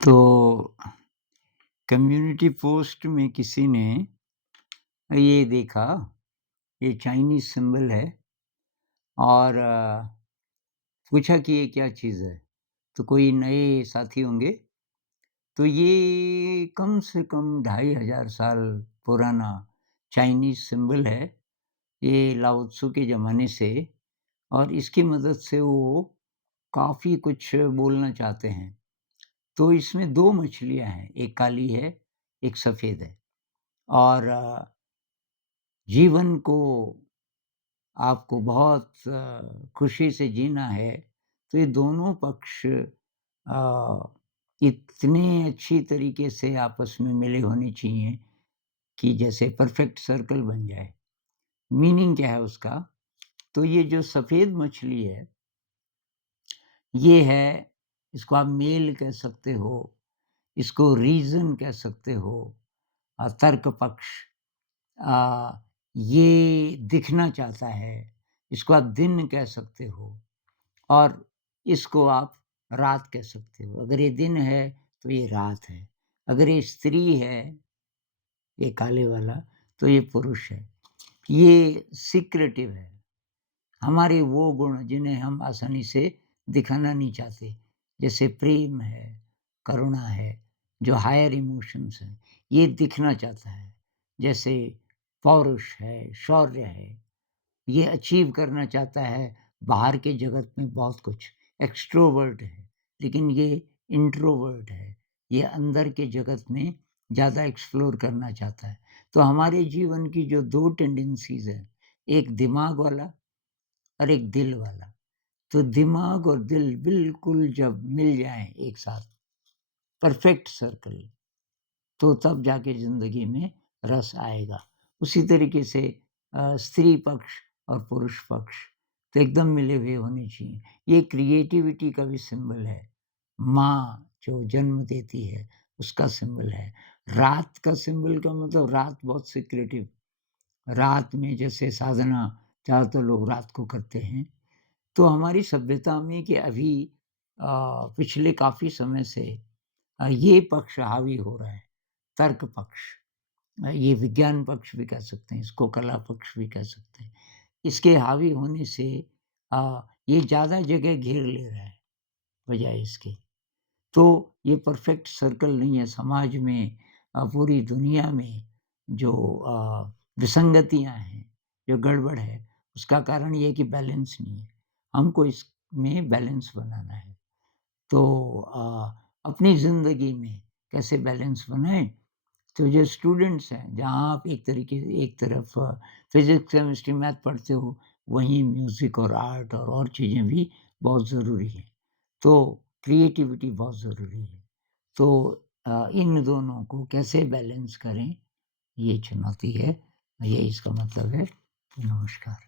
तो community post में किसी ने ये देखा, ये चाइनीज़ सिंबल है और पूछा कि ये क्या चीज़ है? तो कोई नए साथी होंगे, तो ये कम से कम 2500 साल पुराना चाइनीज़ सिंबल है। ये लाओ त्सु के ज़माने से और इसकी मदद से वो काफ़ी कुछ बोलना चाहते हैं। तो इसमें 2 मछलियाँ हैं, एक काली है, एक सफ़ेद है और जीवन को आपको बहुत खुशी से जीना है, तो ये दोनों पक्ष इतने अच्छी तरीके से आपस में मिले होने चाहिए कि जैसे परफेक्ट सर्कल बन जाए। मीनिंग क्या है उसका? तो ये जो सफ़ेद मछली है, ये है इसको आप मेल कह सकते हो, इसको रीज़न कह सकते हो तर्क पक्ष अ, ये दिखना चाहता है, इसको आप दिन कह सकते हो और इसको आप रात कह सकते हो। अगर ये दिन है, तो ये रात है। अगर ये स्त्री है, ये काले वाला, तो ये पुरुष है। ये सीक्रेटिव है। हमारे वो गुण जिन्हें हम आसानी से दिखाना नहीं चाहते, जैसे प्रेम है, करुणा है, जो हायर इमोशंस हैं, ये दिखना चाहता है। जैसे पौरुष है, शौर्य है, ये अचीव करना चाहता है बाहर के जगत में बहुत कुछ। एक्सट्रोवर्ट है, लेकिन ये इंट्रोवर्ट है। ये अंदर के जगत में ज़्यादा एक्सप्लोर करना चाहता है। तो हमारे जीवन की जो 2 टेंडेंसीज़ हैं, एक दिमाग वाला और एक दिल वाला। तो दिमाग और दिल बिल्कुल जब मिल जाएँ एक साथ, परफेक्ट सर्कल, तो तब जाके ज़िंदगी में रस आएगा। उसी तरीके से स्त्री पक्ष और पुरुष पक्ष तो एकदम मिले हुए होने चाहिए। ये क्रिएटिविटी का भी सिंबल है। माँ जो जन्म देती है, उसका सिंबल है। रात का सिंबल का मतलब रात बहुत सीक्रेटिव, रात में जैसे साधना ज़्यादातर लोग रात को करते हैं। तो हमारी सभ्यता में कि अभी पिछले काफ़ी समय से ये पक्ष हावी हो रहा है, तर्क पक्ष। ये विज्ञान पक्ष भी कह सकते हैं, इसको कला पक्ष भी कह सकते हैं। इसके हावी होने से ये ज़्यादा जगह घेर ले रहा है, बजाय इसके। तो ये परफेक्ट सर्कल नहीं है समाज में पूरी दुनिया में जो विसंगतियाँ हैं, जो गड़बड़ है, उसका कारण ये है कि बैलेंस नहीं है। हमको इसमें बैलेंस बनाना है। तो अपनी ज़िंदगी में कैसे बैलेंस बनाएँ? तो जो स्टूडेंट्स हैं, जहाँ आप एक तरफ फिज़िक्स, केमिस्ट्री, मैथ पढ़ते हो, वहीं म्यूज़िक और आर्ट और चीज़ें भी बहुत ज़रूरी हैं। तो क्रिएटिविटी बहुत ज़रूरी है। तो इन दोनों को कैसे बैलेंस करें, ये चुनौती है। यही इसका मतलब है। नमस्कार।